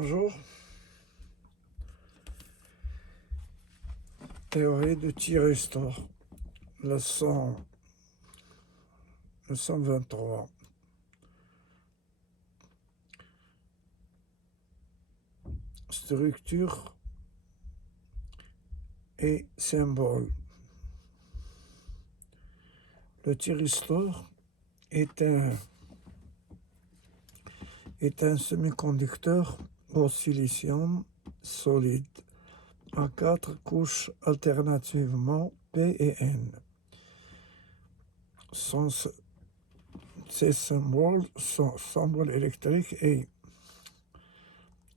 Bonjour, théorie du thyristor, leçon 123. Structure et symbole. Le thyristor est un semi-conducteur au silicium solide à 4 couches alternativement P et N. Ces symboles sont symbole électrique et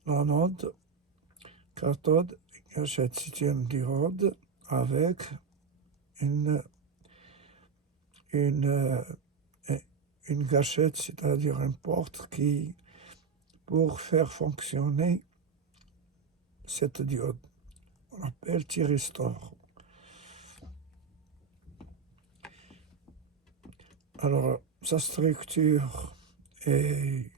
l'anode, cathode, gâchette système diode avec une gâchette, c'est-à-dire une porte qui, pour faire fonctionner cette diode, on appelle thyristor. Alors, sa structure est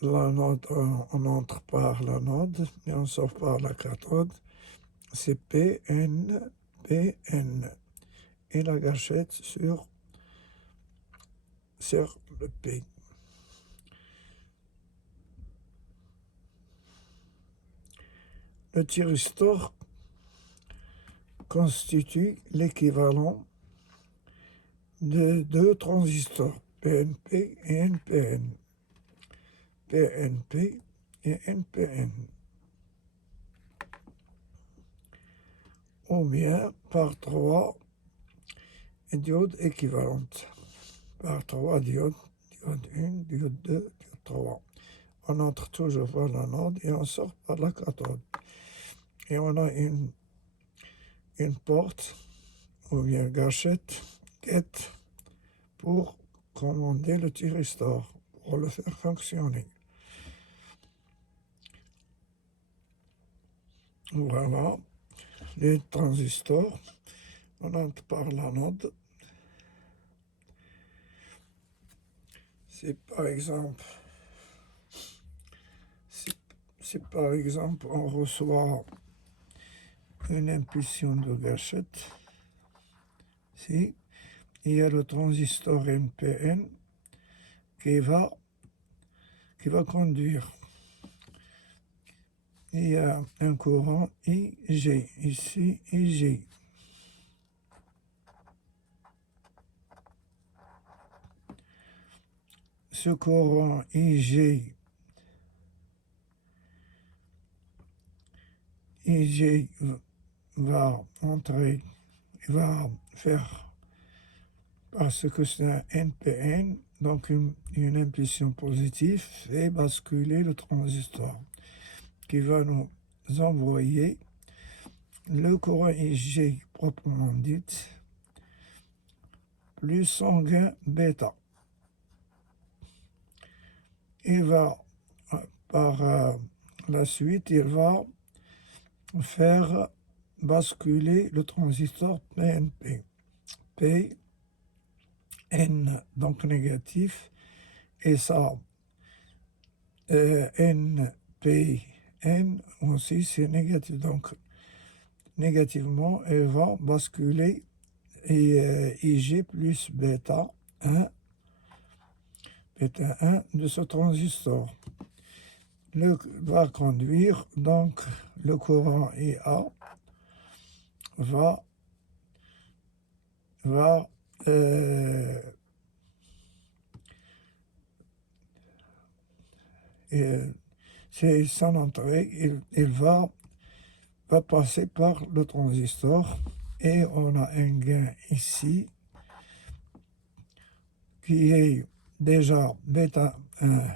l'anode, on entre par l'anode et on sort par la cathode, c'est PN, PN. Et la gâchette sur le P. Le thyristor constitue l'équivalent de deux transistors, PNP et NPN. PNP et NPN. Ou bien par trois diodes équivalentes. Par trois diodes, diode 1, diode 2, diode 3. On entre toujours par l'anode et on sort par la cathode. Et on a une porte ou bien gâchette, quête, pour commander le thyristor, pour le faire fonctionner. Voilà les transistors. On entre par l'anode. Si par exemple on reçoit une impulsion de gâchette, il y a le transistor NPN qui va conduire. Il y a un courant IG, ici IG. Ce courant IG va entrer, va faire, parce que c'est un NPN, donc une impulsion positive, et basculer le transistor, qui va nous envoyer le courant IG proprement dit, plus son gain bêta. Il va, par la suite, il va faire basculer le transistor PNP. N, donc négatif, et ça, NPN aussi, c'est négatif. Donc, négativement, elle va basculer et IG plus bêta 1 de ce transistor. Va conduire, donc le courant IA va c'est son entrée, il va passer par le transistor et on a un gain ici qui est déjà bêta 1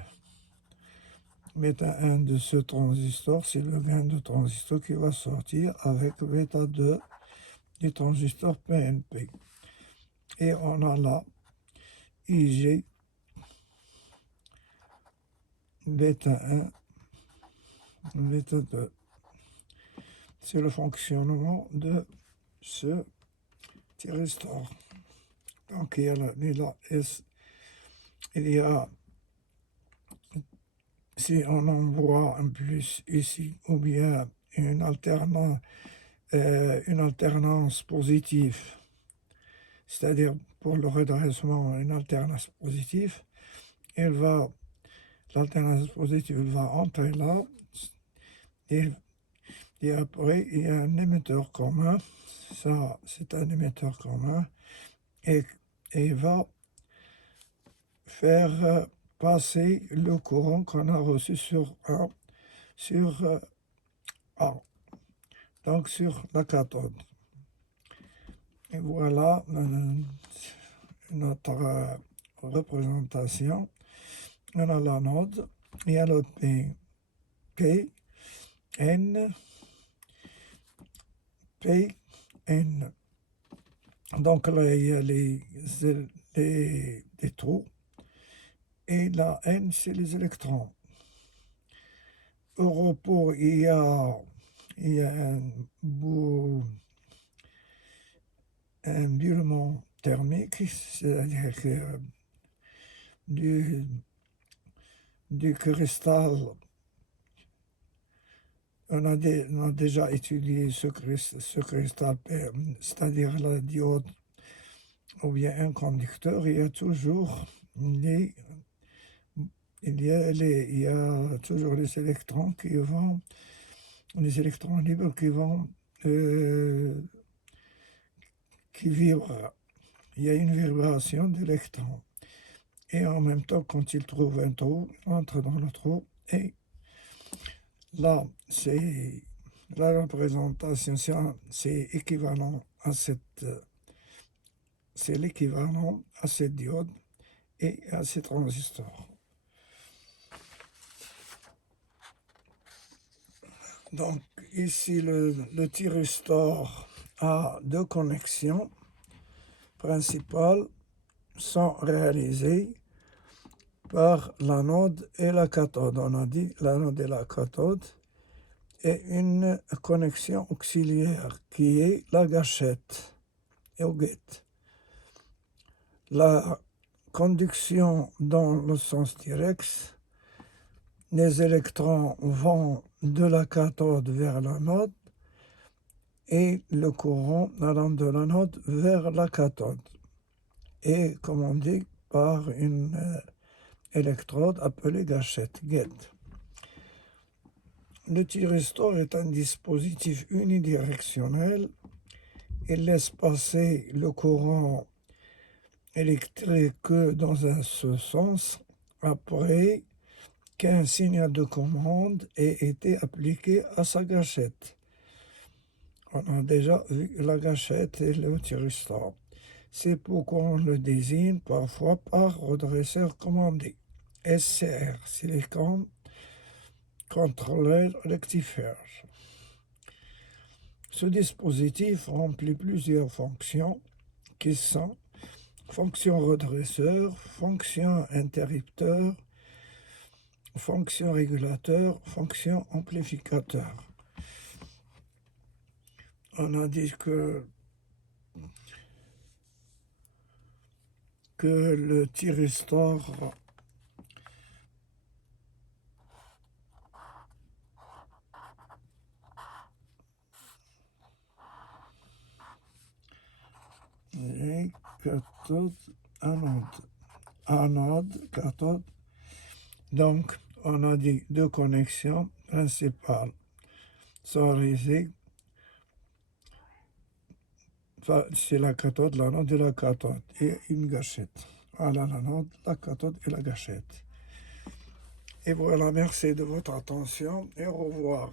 de ce transistor, c'est le gain de transistor qui va sortir avec bêta 2 du transistor PNP. Et on a là IG bêta 1, bêta 2. C'est le fonctionnement de ce thyristor. Donc il y a si on envoie un plus ici, ou bien une alternance positive, c'est-à-dire pour le redressement, une alternance positive, l'alternance positive va entrer là, et après il y a un émetteur commun, ça c'est un émetteur commun, et il va faire passer le courant qu'on a reçu sur A, donc sur la cathode. Et voilà notre représentation. On a l'anode, il y a le P, N, P, N. Donc là, il y a les trous. Et la N, c'est les électrons. Au repos, il y a un bouillement thermique, c'est-à-dire que du cristal, on a déjà étudié ce cristal, c'est-à-dire la diode ou bien un conducteur, il y a toujours les électrons les électrons libres qui vibrent. Il y a une vibration d'électrons. Et en même temps, quand il trouve un trou, il entre dans le trou. Et là, c'est la représentation, c'est équivalent à c'est l'équivalent à cette diode et à ces transistors. Donc ici, le thyristor a deux connexions principales sont réalisées par l'anode et la cathode. On a dit l'anode et la cathode, et une connexion auxiliaire qui est la gâchette et au guette. La conduction dans le sens direct, les électrons vont de la cathode vers l'anode et le courant allant de l'anode vers la cathode. Et comme on dit, par une électrode appelée gâchette, guette. Le thyristor est un dispositif unidirectionnel. Il laisse passer le courant électrique que dans un seul sens après qu'un signal de commande ait été appliqué à sa gâchette. On a déjà vu la gâchette et le thyristor. C'est pourquoi on le désigne parfois par redresseur commandé. SCR, Silicon Controller Rectifier. Ce dispositif remplit plusieurs fonctions qui sont fonction redresseur, fonction interrupteur, fonction régulateur, fonction amplificateur. On a dit que le thyristor et cathode, anode, cathode. Donc, on a dit deux connexions principales sont réalisées. C'est la cathode, l'anode et la cathode, et une gâchette. Voilà l'anode, la cathode et la gâchette. Et voilà, merci de votre attention et au revoir.